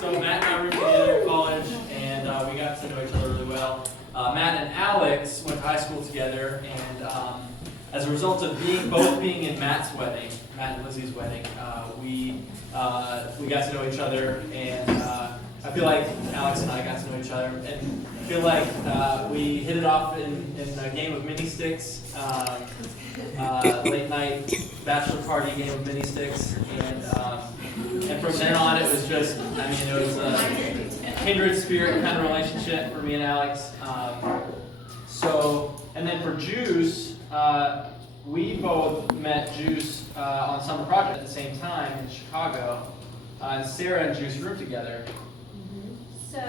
So Matt and I room together in college, and we got to know each other really well. Matt and Alex went to high school together, and as a result of both being in Matt and Lizzie's wedding, we got to know each other, and I feel like Alex and I got to know each other, and I feel like we hit it off in a game of mini sticks, late night bachelor party game of mini sticks, and from then on it was just, it was a kindred spirit kind of relationship for me and Alex. And then for Juice, we both met Juice on summer project at the same time in Chicago. Sarah and Juice roomed together. So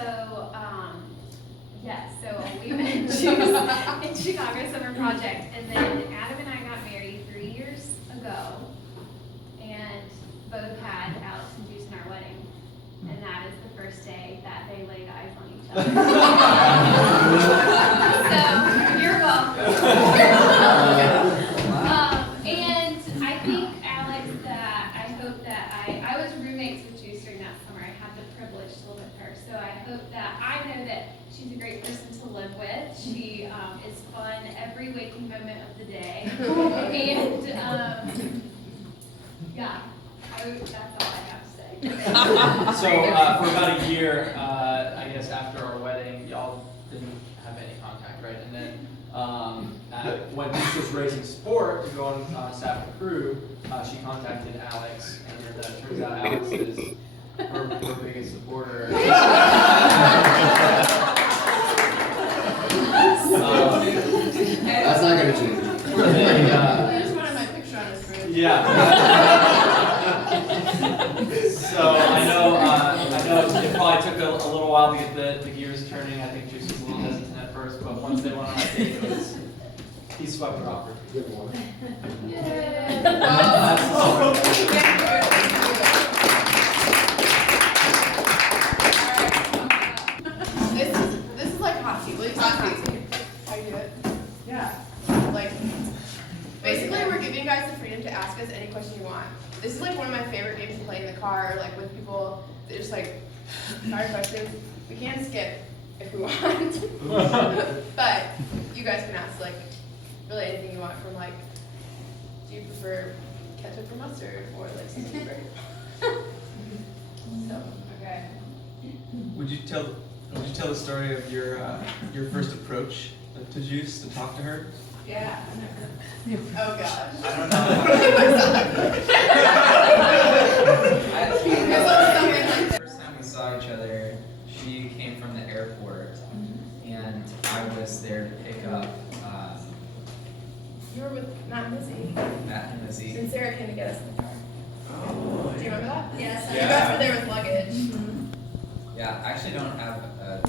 we met Juice in Chicago summer project, and then Adam and I got married 3 years ago, and both had Alex and Juice in our wedding, and that is the first day that they laid eyes on each other. So you're welcome. And I think, Alex, that I hope that I was roommates with Juice during that summer. I had the privilege to live with her, so I hope that I know that she's a great person to live with. She is fun every waking moment of the day, and that's all I have to say. So for about a year, I guess after our wedding, y'all didn't have any contact, right? And then when Juice was raising support to go on staff and crew, she contacted Alex, and it turns out Alex is her biggest supporter. That's not going to change. I just wanted my picture on his fridge. Yeah. So I know it probably took a little while to get the gears turning. I think Juice was a little hesitant at first, but once they went on a date, he swept her off her feet. Good one. This is like hot tea. Will you talk hot tea? How you do it? Yeah. Like, basically, we're giving you guys the freedom to ask us any question you want. This is like one of my favorite games to play in the car, like with people. They're just like, hard questions. We can skip if we want, but you guys can ask like really anything you want. From like, do you prefer ketchup or mustard, or like something different? So okay. Would you tell the story of your first approach to Juice to talk to her? Yeah. Oh gosh. I don't know. The first time we saw each other, she came from the airport, and I was there to pick up You were with Matt and Lizzie. Matt and Lizzie. And Sarah came to get us in the car. Oh. Do you remember that? Yes. You guys were there with luggage. Yeah, I actually don't have a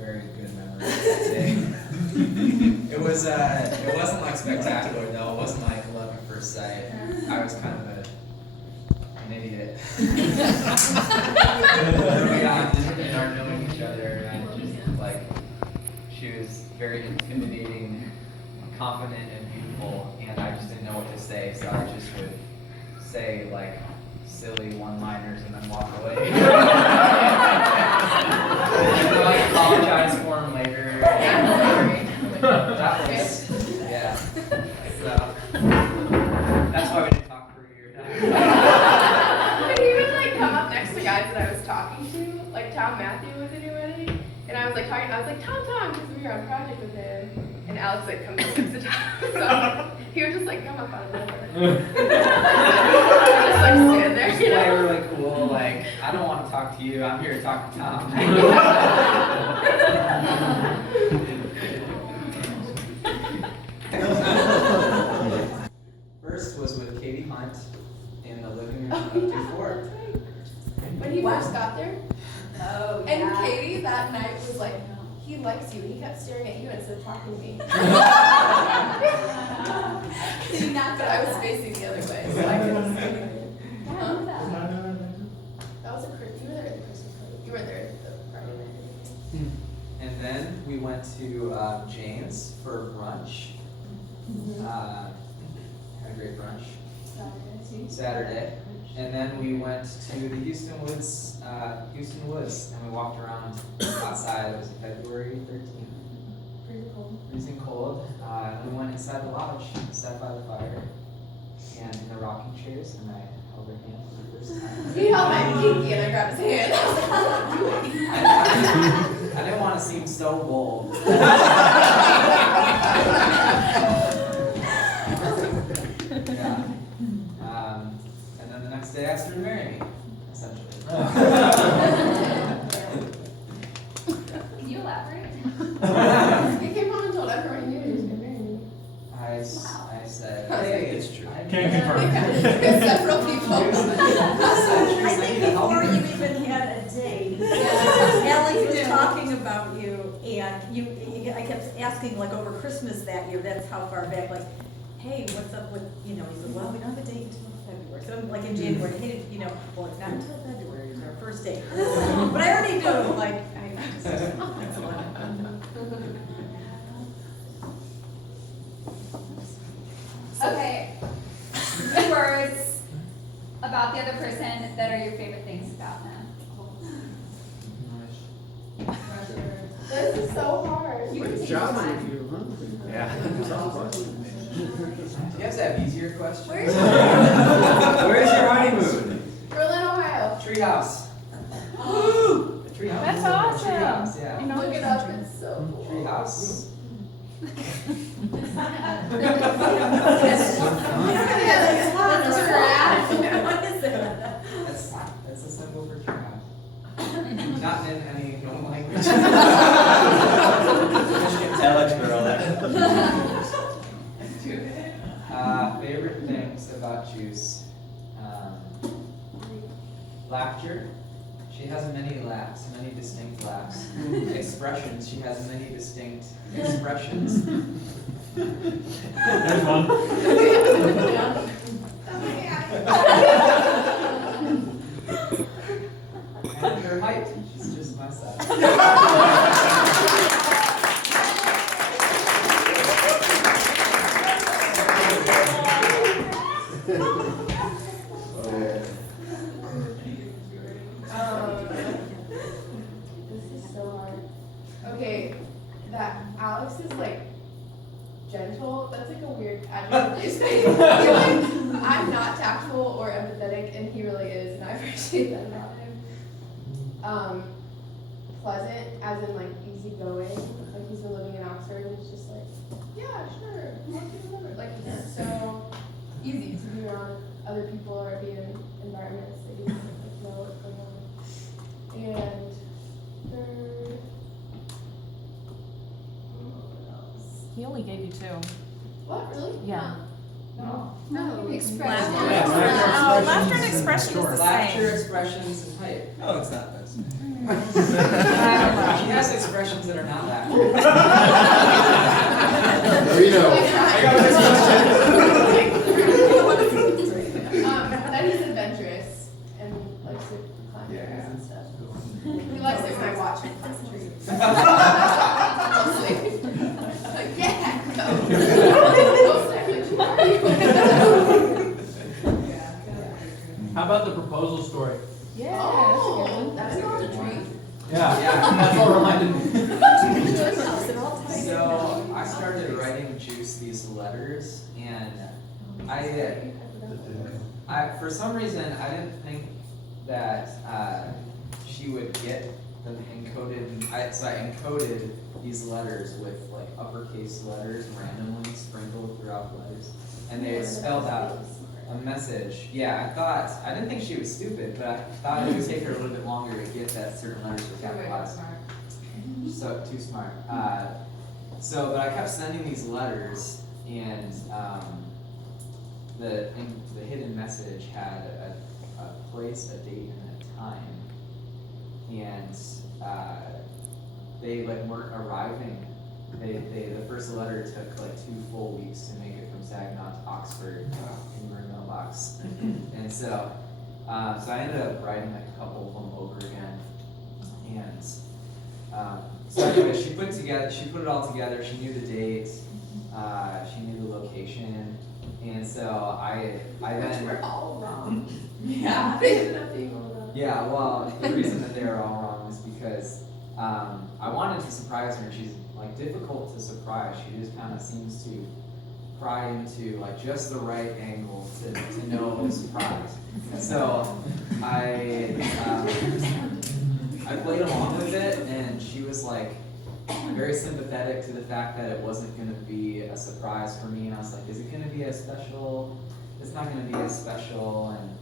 very good memory of that day. It wasn't like spectacular though. It wasn't like love at first sight. I was kind of an idiot. We got in our knowing each other, and just like she was very intimidating, confident, and beautiful, and I just didn't know what to say, so I just would say like silly one-liners and then walk away. And I apologize for him later. That was, yeah. So, that's why we didn't talk for a year. But he would like come up next to guys that I was talking to. Like Tom Matthew was in your wedding, and I was like Tom, because we were on project with him. And Alex like comes up next to Tom, so he would just like come up out of nowhere. Just like stand there, Just you play know. really cool, like, I don't want to talk to you, I'm here to talk to Tom. First was with Katie Hunt in the living room of D4. When he first got there, Oh, and yeah. Katie that night was like, he likes you. He kept staring at you instead of talking to me. Did he not But I was facing the other way, so I couldn't see him. Huh? That was you were there at the Christmas party. You weren't there at the Friday night. And then we went to Jane's for brunch. Had a great brunch. Saturday. And then we went to the Houston Woods, and we walked around outside. It was February 13th. Freezing cold. And we went inside the lodge, sat by the fire, and in the rocking chairs, and I held her hand for the first time. He held my pinky and I grabbed his hand. I didn't want to seem so bold. Yeah. And then the next day I asked her to marry me, essentially. Can you elaborate? He came home and told everyone he knew he was gonna marry me. I said, hey, it's true. Can confirm. Several people. I think before you even had a date, Alex was talking about you, and I kept asking, like, over Christmas that year, that's how far back, like, hey, what's up with, he said, well, we don't have a date until February. So, like, in January, hey, well, it's not until February, it's our first date. But I already know, like, Okay. 2 words about the other person that are your favorite things about them. This is so hard. Great job with you, huh? Yeah. Tough question. Do you guys have easier questions? Where's Where's your honeymoon? Berlin, Ohio. Treehouse. Treehouse. That's awesome. Treehouse, yeah. Look it up, it's so cool. Treehouse. what is that? That's a symbol for treehouse. Not in any known language. Alex girl. Favorite things about Juice. Laughter. She has many laughs, many distinct laughs. Expressions. She has many distinct expressions. There's one. And her height. She's just my size. This is so hard. Okay, that Alex is like gentle. That's like a weird adjective to say. I'm not tactful or empathetic, and he really is, and I appreciate that about him. Pleasant, as in like easygoing. Like he's been living in Oxford, and it's just like, yeah, sure. Like it's so easy to be around other people or be in environments that you like, know what's going on. And third, what else? He only gave you 2. What, really? Yeah. No. No, Expression. Laughter and expression is the Laughter, same. expressions, and height. No, it's not this. She has expressions that are not laughter. Reno. That he's adventurous and likes to climb trees and stuff. He likes it when I watch him climb trees. Mostly. Like, yeah, go. Most actually, How about the proposal story? oh, that's not a tree. Yeah, that's what reminded me. So I started writing Juice these letters, and I for some reason I didn't think that she would get them encoded. So I encoded these letters with like uppercase letters randomly sprinkled throughout the letters, and they spelled out a message. Yeah, I didn't think she was stupid, but I thought it would take her a little bit longer to get that certain letters were capitalized. So too smart. But I kept sending these letters, and the hidden message had a place, a date, and a time, and they like weren't arriving. The first letter took like 2 full weeks to make it from Saginaw to Oxford in my mailbox, and so I ended up writing like a couple of them over again, and. So anyway, she put it all together. She knew the date, she knew the location, and so I then We're all wrong. Yeah. They ended up being all that. Yeah, well, the reason that they were all wrong is because I wanted to surprise her, and she's like difficult to surprise. She just kind of seems to pry into like just the right angle to know it was a surprise. So I played along with it, and she was like very sympathetic to the fact that it wasn't going to be a surprise for me, and I was like, is it going to be as special? It's not going to be as special, and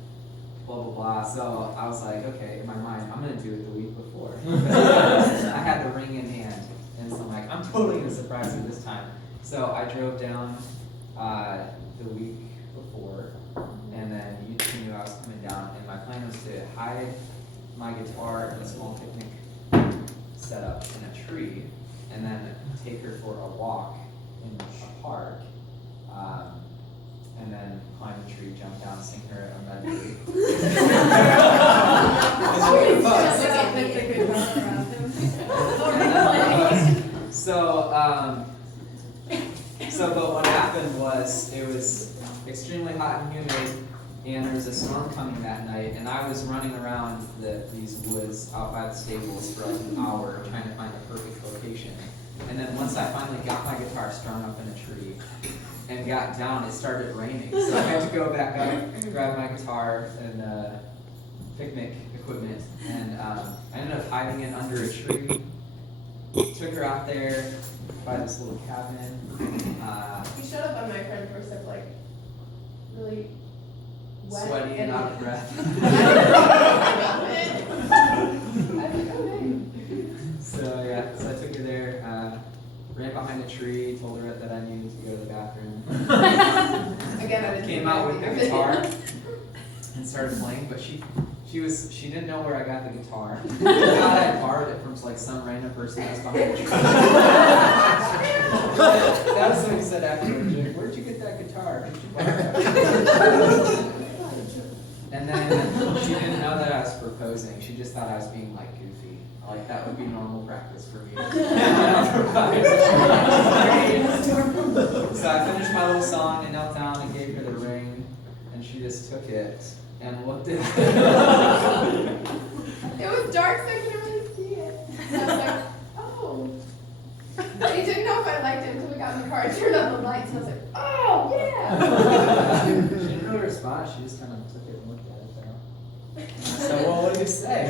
blah blah blah. So I was like, okay, in my mind, I'm going to do it the week before. I had the ring in hand, and so I'm like, I'm totally going to surprise her this time. So I drove down the week before, and then you two knew I was coming down, and my plan was to hide my guitar in a small picnic setup in a tree, and then take her for a walk in a park, and then climb the tree, jump down, sing her a medley. But what happened was it was extremely hot and humid, and there was a storm coming that night, and I was running around these woods out by the stables for like an hour trying to find the perfect location. And then once I finally got my guitar strung up in a tree and got down, it started raining. So I had to go back up, grab my guitar and picnic equipment, and I ended up hiding it under a tree. Took her out there by this little cabin. You showed up on my friend's doorstep like really wet Sweaty and out of breath. I was like, okay. So yeah, so I took her there, ran behind a tree, told her that I needed to go to the bathroom. Again, I didn't Came out with the guitar and started playing, but she didn't know where I got the guitar. She thought I borrowed it from like some random person that was behind the tree. That was what he said afterwards. Like, where'd you get that guitar? Did you borrow it? And then she didn't know that I was proposing. She just thought I was being like goofy. Like that would be normal practice for me. So I finished my little song and knelt down and gave her the ring, and she just took it and looked at it. It was dark, so I couldn't really see it. And I was like, oh. But he didn't know if I liked it until we got in the car and turned on the lights, and I was like, oh, yeah. She didn't really respond. She just kind of took it and looked at it though. And I said, well, what did you say?